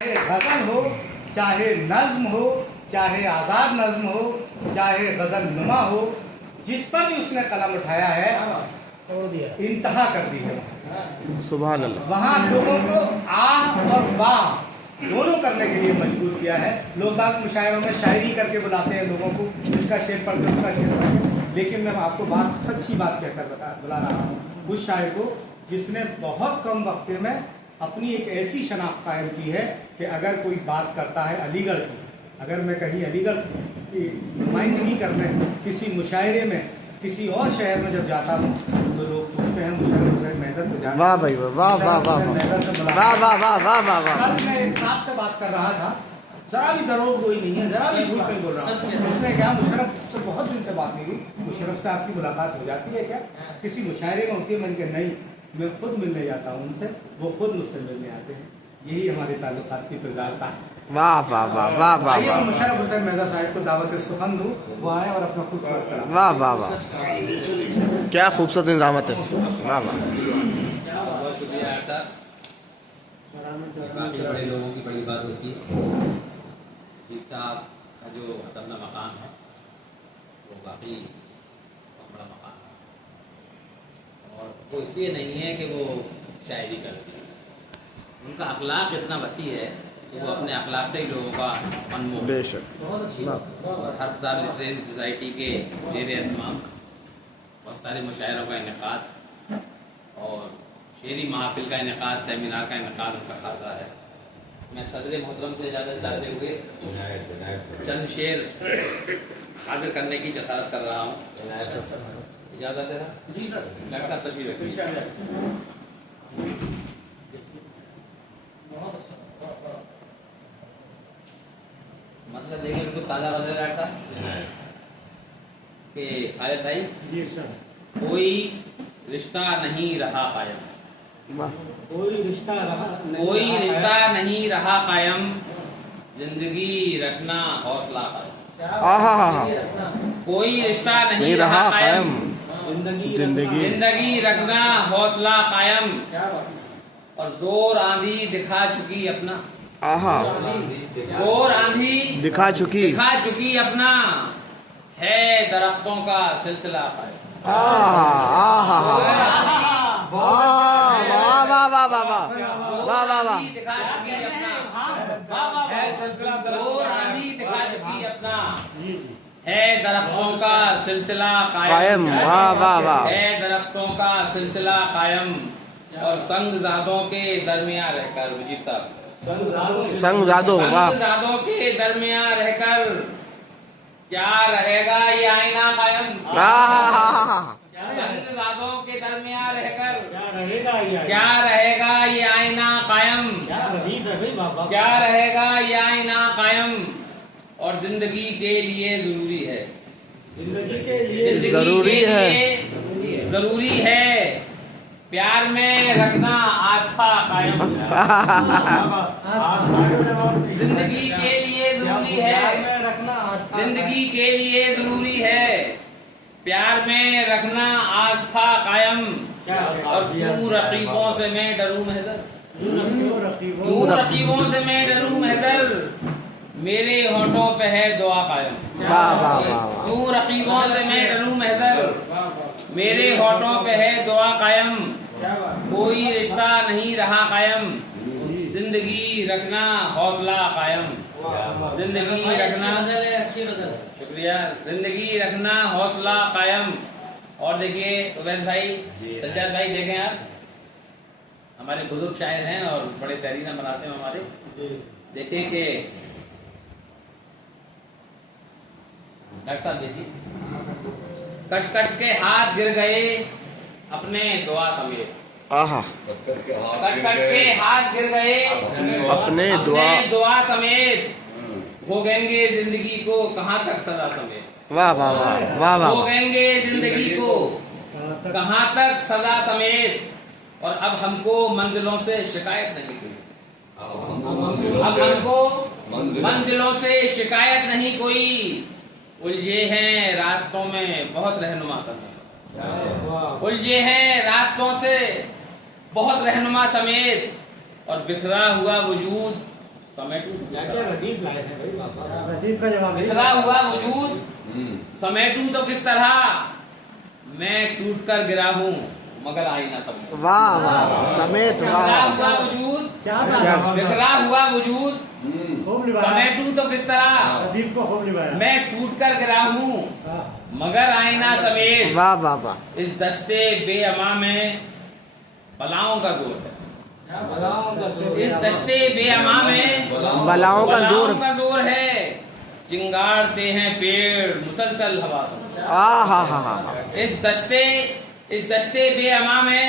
चाहे गजल हो, चाहे नज्म हो, चाहे आजाद नज्म हो, चाहे गजल नुमा हो, जिस पर भी उसने कलम उठाया है इंतहा कर दी है। सुभान अल्लाह। वहाँ लोगों को आह और वाह दोनों करने के लिए मजबूर किया है। लोग बाग मुशायरों में शायरी करके बुलाते हैं लोगों को, इसका शेर पढ़ते उसका शेर पढ़ते, लेकिन मैं आपको सच्ची बात कहकर बुला रहा हूँ उस शायर को जिसने बहुत कम वक्फे में अपनी एक ऐसी शनाख्त कायम की है कि अगर कोई बात करता है अलीगढ़ की, अगर मैं कहीं अलीगढ़ की नुमाइंदगी करने किसी मुशायरे में किसी और शहर में जब जाता हूँ तो लोग पूछते हैं मुशायरे महजर तो जाना। वाह भाई वाह वाह वाह वाह वाह वाह वाह वाह वाह वाह। कल मैं इंसाफ से बात कर रहा था, जरा भी दरोग कोई नहीं है, जरा भी झूठ नहीं बोल रहा हूँ। उसने क्या मुशर्रफ से बहुत दिन से बात नहीं हुई, मुशर्रफ से आपकी मुलाकात हो जाती है क्या? किसी मुशायरे में होती है? मैंने कहा नहीं, मैं खुद मिलने जाता हूँ उनसे, वो खुद मुझसे मिलने आते हैं। यही हमारे ताल्लुकात की प्रगाढ़ता है। वाह वाह वाह वाह वाह आइए वाह मुशर्रफ हुसैन मिर्जा साहब को दावत सुखन दूँ, वो आए और अपना खुद करा। वाह वाह वाह, क्या खूबसूरत निजामत है। वाह वाह। बहुत शुक्रिया साहब। काफ़ी बड़े लोगों की बड़ी बात होती है। जीत साहब का जो अपना मकाम है वो काफ़ी बड़ा मकाम है, और वो इसलिए नहीं है कि वो शायरी करते हैं, उनका अखलाक इतना वसी है कि वो अपने अखलाक से ही लोगों का मन मोह। बेशक। और हर साल लिटरेरी सोसाइटी के जेर एहतमाम बहुत सारे मुशायरों का इनेकाद और शेरी महफिल का इनेकाद, सेमिनार का इनेकाद उनका खासा है। मैं सदर मोहतरम से इजाज़त चाहते हुए चंद शेर हाजिर करने की जसारत कर रहा हूँ। इजाज़त है सर? जी सर। लगता तशरीफ रखिए। मतलब देखिए उनको ताज़ा बदल रहा था कि खालिद भाई जी सर। कोई रिश्ता नहीं रहा कायम, कोई रिश्ता नहीं रहा कायम, जिंदगी रखना हौसला कायम। आहा हा हा। कोई रिश्ता नहीं नहीं रहा रहा कायम, कायम जिंदगी जिंदगी रखना हौसला कायम, और जोर आंधी दिखा चुकी अपना, आहा जोर आंधी दिखा चुकी अपना, है दरख्तों का सिलसिला कायम। आहा आहा हा। वाह वाह वाह वाह वाह वाह वाह वाह। दिखा चुकी अपना, जोर आंधी दिखा चुकी अपना, है दरख्तों का सिलसिला कायम। वाह वाह वाह। है दरख्तों का सिलसिला कायम, और संगजादों के दरमियान रहकर, मुजीब साहब संगजादों। वाह। संगजादों के दरमियान रहकर क्या रहेगा ये आईना कायम। संगजादों के दरमियान रहकर क्या रहेगा ये आईना कायम, क्या रहेगा ये आईना कायम, और जिंदगी के लिए जरूरी है, जिंदगी के लिए जरूरी है प्यार में रखना आस्था कायम। जिंदगी के लिए जरूरी है, जिंदगी के लिए जरूरी है प्यार में रखना आस्था कायम, और क्यों रकीबों से मैं डरूं महजर, क्यों रकीबों से मैं डरूं महजर, मेरे होठों पे है दुआ कायम। क्यों रकीबों से मैं डरूं महजर, मेरे होठों पे है दुआ कायम, कोई रिश्ता नहीं रहा कायम, जिंदगी रखना हौसला कायम, जिंदगी रखना, अच्छी गजल, शुक्रिया, जिंदगी रखना हौसला कायम। और देखिए उबैद भाई, सज्जाद भाई, देखें आप हमारे बुजुर्ग शायर हैं और बड़े तहरीर बनाते हैं हमारे। देखें कि डॉक्टर साहब देखिए, कट कट के हाथ गिर गए अपने दुआ समेत, आहा कट कट के हाथ गिर गए अपने दुआ समेत, भोगेंगे जिंदगी को कहाँ तक सदा समेत। वाह वाह वाह वाह वाह। भोगेंगे जिंदगी को कहाँ तक सदा समेत, और अब हमको मंजिलों से शिकायत नहीं कोई, अब हमको मंजिलों से शिकायत नहीं कोई, उलझे हैं रास्तों में बहुत रहनुमा समेत, उलझे हैं रास्तों से बहुत रहनुमा समेत, और बिखरा हुआ वजूद समेटू क्या क्या रदीफ लाए हैं भाई बाबा, रदीफ का जवाब बिखरा हुआ वजूद समेटू तो किस तरह, मैं टूट कर गिरा हूँ मगर आई ना समेट। वाह वाह वाह, समेत बिखरा वाह हुआ वजूद, क्या बिखरा हुआ वजूद खूब निभाया, समेटू तो किस तरह, रदीफ को खूब निभाया। मैं टूट कर गिरा हूँ मगर आई ना समेट। वाह वाह वाह। इस दस्ते बेअमा में बलाओं का जोर है, इस दस्ते बेअमा में बलाओं का जोर है, चिंगारते हैं पेड़ मुसलसल हवा से। हा। इस दस्ते बेअमा में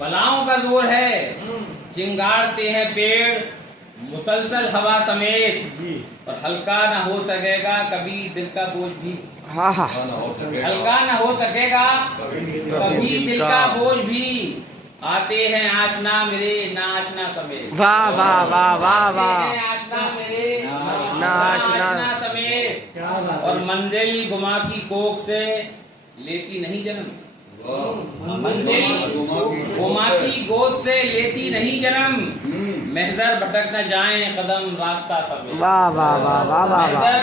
बलाओं का जोर है, चिंगारते हैं पेड़ मुसलसल हवा समेत, और हल्का न हो सकेगा कभी दिल का बोझ भी, हा। हल्का न हो सकेगा कभी दिल का बोझ भी, आते हैं आशना मेरे ना आशना समेत। वाह वाह वाह वाह आते वाह। हैं आशना मेरे ना आशना समेत, और मंजिल गुमा की कोख से लेती नहीं जन्म, मंजिल गुमा की गोद से लेती नहीं जन्म, महजर भटक न जाए कदम रास्ता समेत। वाह वाह वाह वाह वाह वाह। महजर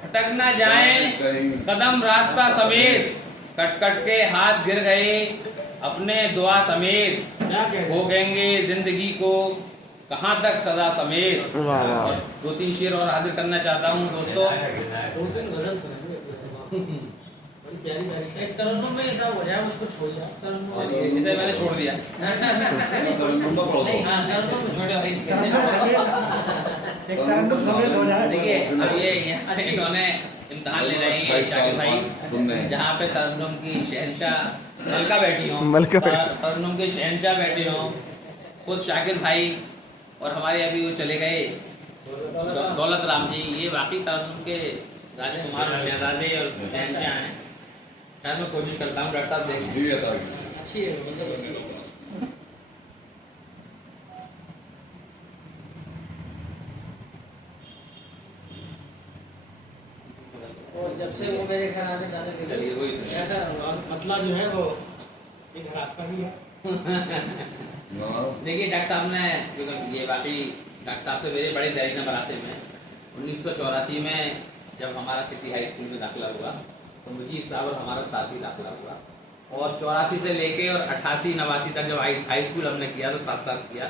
भटक न जाए कदम रास्ता समेत, कट कट के हाथ गिर गए अपने दुआ समेत, हो गएंगे जिंदगी को कहाँ तक सदा समेत। वाह वाह। 2-3 शेर और हाजिर करना चाहता हूँ दोस्तों। एक तरन्नुम में ऐसा हो जाए उसको छोड़ दिया, तरन्नुम चलिए, जिसे मैंने छोड़ दिया। नहीं, हाँ, तरन्नुम में छोड़ो भाई। एक तरन्नुम समेत हो जाए। देखिए अब ये इन्होंने इम्तिहान ले रहे हैं शाकिर भाई, जहाँ पे तरन्नुम की शहनशाह मलका बैठी हो, तरन्नुम के शहनशाह बैठे हो, खुद शाकिर भाई और हमारे अभी वो चले गए दौलत राम जी, ये वाकई तरन्नुम के राजकुमार और शहजादे और शहनशाह हैं। खैर मैं कोशिश करता हूँ डॉक्टर साहब देख अच्छी है, मतलब अच्छी है। और जब से वो मेरे घर आने जाने लगे, चलिए वही क्या कर रहा हूँ? मतलब जो है वो एक रात का भी है। देखिए डॉक्टर साहब ने, क्योंकि ये वाकई डॉक्टर साहब से मेरे बड़े जहरीना बराते में 1984 में जब हमारा सिटी हाई स्कूल में दाखिला हुआ तो मुझीब साहब और हमारा साथ ही दाखिला हुआ, और 84 से लेके और 88-89 तक जब हाई स्कूल हमने किया तो साथ साथ किया,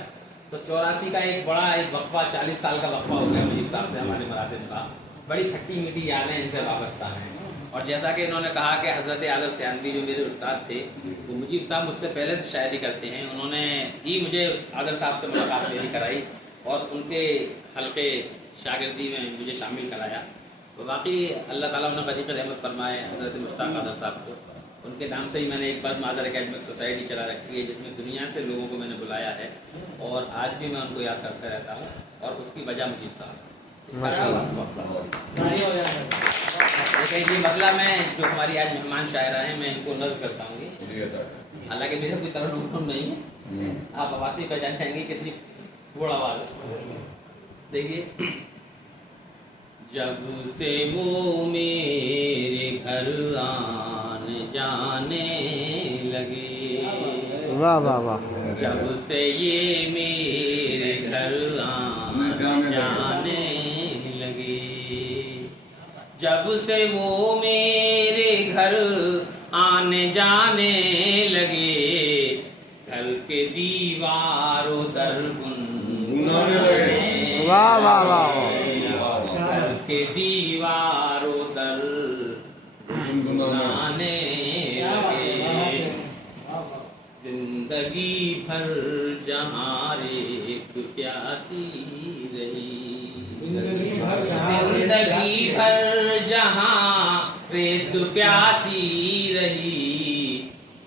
तो 84 का एक बड़ा एक वक्फा 40 साल का वक्फा हो गया मुझीब साहब से हमारे मराते का। बड़ी खट्टी मीठी यादें इनसे वाबस्ता हैं, और जैसा कि इन्होंने कहा कि हजरत आदर सियानवी जो मेरे उस्ताद थे, वो मुझीब साहब मुझसे पहले से शायरी करते हैं, उन्होंने ही मुझे आदर साहब से मुलाकात मेरी कराई और उनके हल्के शागिर्दी में मुझे शामिल कराया। तो बाकी अल्लाह ताला उन्हें बरीक़ रहमत फरमाए हजरत मुश्ताक आदर साहब को। उनके नाम से ही मैंने एक बज़्म आदर एकेडमिक सोसाइटी चला रखी है, जिसमें दुनिया से लोगों को मैंने बुलाया है, और आज भी मैं उनको याद करता रहता हूँ, और उसकी वजह मुझीब साहब। ये मतलब मैं जो हमारी आज मेहमान शायरा हैं मैं इनको नज़्म करता हूँ, हालांकि मेरा कोई तरन्नुम नहीं है, आप आवाज़ ही पहचान जाएंगे कितनी बड़ा आवाज़। देखिए, जब से वो मेरे घर आने जाने लगे, वाह वाह वाह। जब से ये मेरे घर आने जाने लगे, जब से वो मेरे घर आने जाने लगे, घर के दीवारों दर गुनगुनाने लगे। वाह वाह वाह। घर के दीवारों दर गुनगुनाने लगे, जिंदगी भर जहाँ रेत प्यासी रही, जिंदगी भर जहाँ रेत प्यासी रही,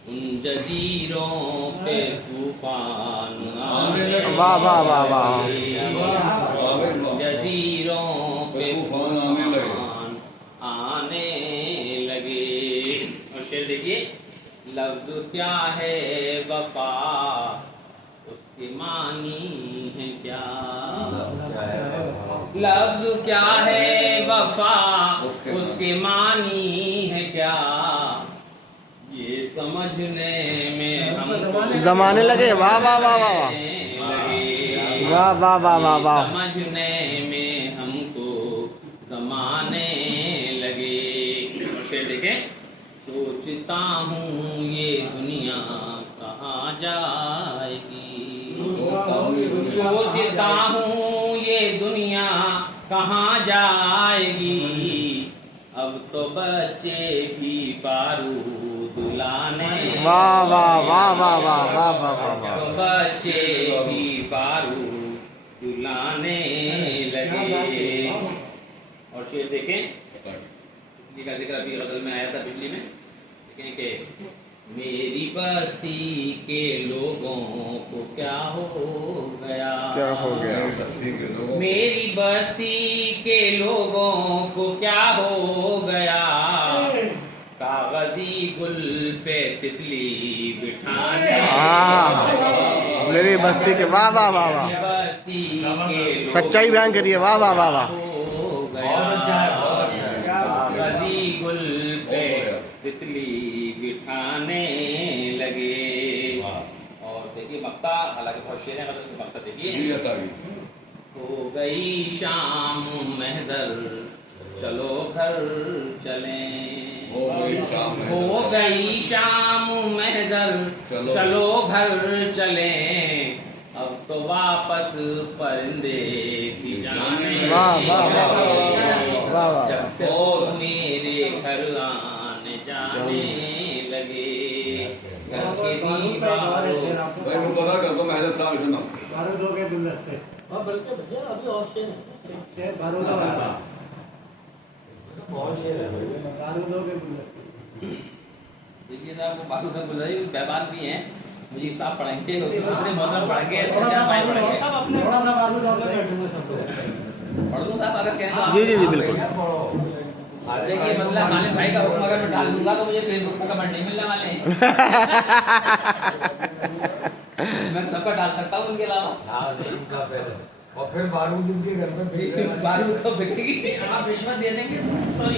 उन जजीरों पे तूफान आने लगे। वाह वाह वाह वाह। जजीरों पे तूफान आने लगे। और शेर देखिए, लफ्ज़ क्या है वफा उसके मानी है क्या, लफ्ज़ क्या है वफा उसके मानी है क्या, ये समझने में हम जमाने लगे। वाह वाह वाह वाह वाह वाह वाह वाह वाह। समझने में हमको जमाने लगे। और शेर देखें, सोचता हूँ ये दुनिया कहाँ जाएगी, सोचता हूँ ये दुनिया कहाँ जाएगी, अब तो बच्चे भी बारूद लाने, वाह वाह वाह वाह वाह वाह वाह वाह वाह। तो बच्चे भी बारूद लाने लगे। और शेर देखें, जिसका जिक्र अभी गजल में आया था बिजली में, देखें कि मेरी बस्ती के लोगों को क्या हो गया, क्या हो गया, मेरी बस्ती के लोगों को क्या हो गया, कागजी गुल पे तितली बिठाने, मेरी बस्ती के, वाह वाह वाह वाह। बस्ती के सच्चाई बयान करिए, वाह वाह वाह वाह। हो गया, कागजी गुल पे तितली बिठाने लगे। और देखिए मक्ता, हालांकि बहुत शेर है, मक्ता देखिए, हो गई शाम महदर चलो घर चलें, हो गई शाम महदर चलो घर चलें, अब तो वापस परिंदे की जाने, वाह वाह वाह वाह वाह। जब से तो मेरे घर आने जाने लगे, घर के दीवारों बारूद हो गए गुलदस्ते, हाँ बल्कि भैया अभी और शेर है। शेर बारूद वाला, बहुत शेर है बारूद हो गए गुलदस्ते। देखिए साहब, वो बारूद का गुलदारी व्यापार भी हैं, मुझे साहब पढ़ेंगे, दूसरे मौसम पढ़ेंगे, थोड़ा सा बारूद और पढ़ सब अपने, थोड़ा सा बारूद और सब बैठे हुए सब लोग। दूँ साहब अगर कहें तो। जी जी जी बिल्कुल। देखिए मतलब खालिद भाई का हुक्म अगर मैं डाल दूंगा तो मुझे फेसबुक पर कमेंट नहीं मिलने वाले हैं। मैं सबका डाल सकता हूँ उनके अलावा। और फिर बारूद उनके घर में भेज देना। बारूद तो बिकेगी, आप रिश्वत दे देंगे, सॉरी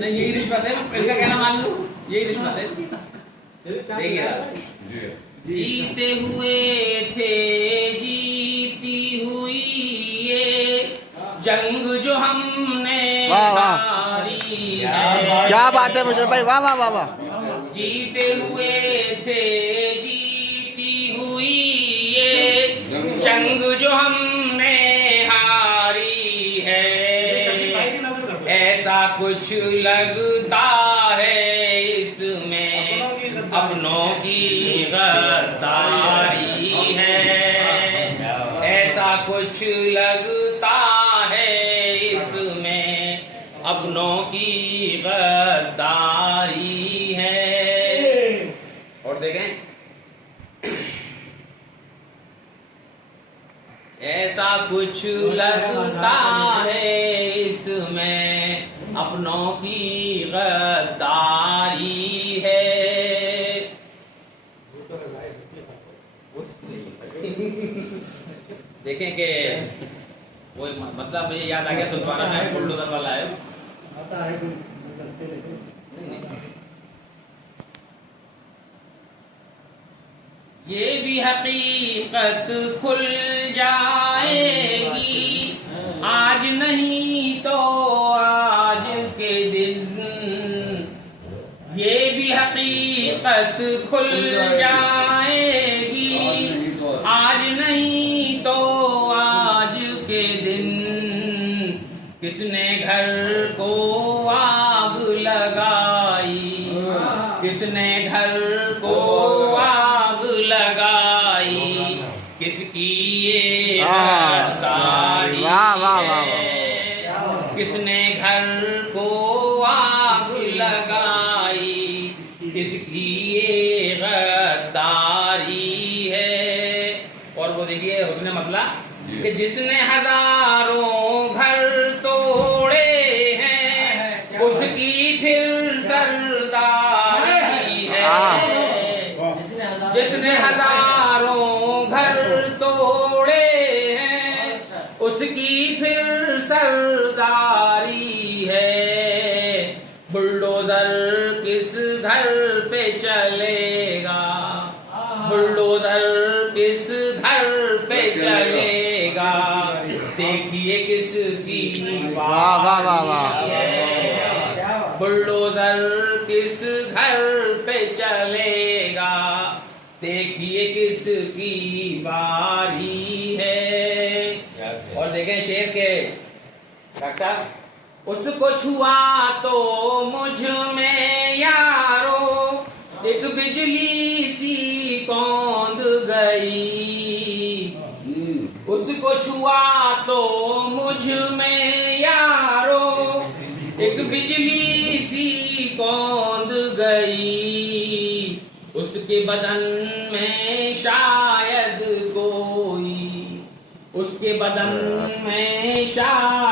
नहीं यही रिश्वत है, इनका कहना मान लो, यही रिश्वत है। देखिए जीते हुए थे जीती हुई ये जंग जो हमने वाह, वाह। हारी है, क्या बात है मुशर्रफ भाई, वाह वाह वाह वाह। जीते हुए थे जीती हुई ये जंग जो हमने हारी है, ऐसा कुछ लगता है इसमें अपनों की गद्दारी है, ऐसा कुछ लगता है इसमें अपनों की गद्दारी है। और देखें, ऐसा कुछ लगता है इसमें अपनों की गद्दारी है। देखें कि वो मतलब मुझे याद आ गया तो दोबारा मैं बुलडोजर वाला है, आता है गुलदस्ते लेके। ये भी हकीकत खुल जाएगी आज नहीं तो आज के दिन, ये भी हकीकत खुल जाएगी आज नहीं तो आज के दिन, किसने घर को आग लगाई, किसने घर को आग लगाई, किसकी ये गद्दारी वाह, वाह, वाह, है, किसने घर को आग लगाई, किसकी ये गद्दारी है। और वो देखिए उसने मतलब कि जिसने हजारों घर तोड़े हैं उसकी फिर सरदारी है, जिसने हजारों घर तोड़े हैं उसकी फिर सरदारी है, बुलडोजर किस घर पे चलेगा, बुलडोजर किस घर पे चलेगा, देखिए किसकी वाह, वाह, वाह, वाह। बारी है। बुलडोजर किस घर पे चलेगा, देखिए किसकी बारी है। और देखें शेर के डॉक्टर साहब, उसको छुआ तो मुझ में यारो एक बिजली सी कौंध गई। उसको छुआ तो मुझ में यारो एक बिजली सी कौंध गई। उसके बदन में शायद कोई, उसके बदन में शायद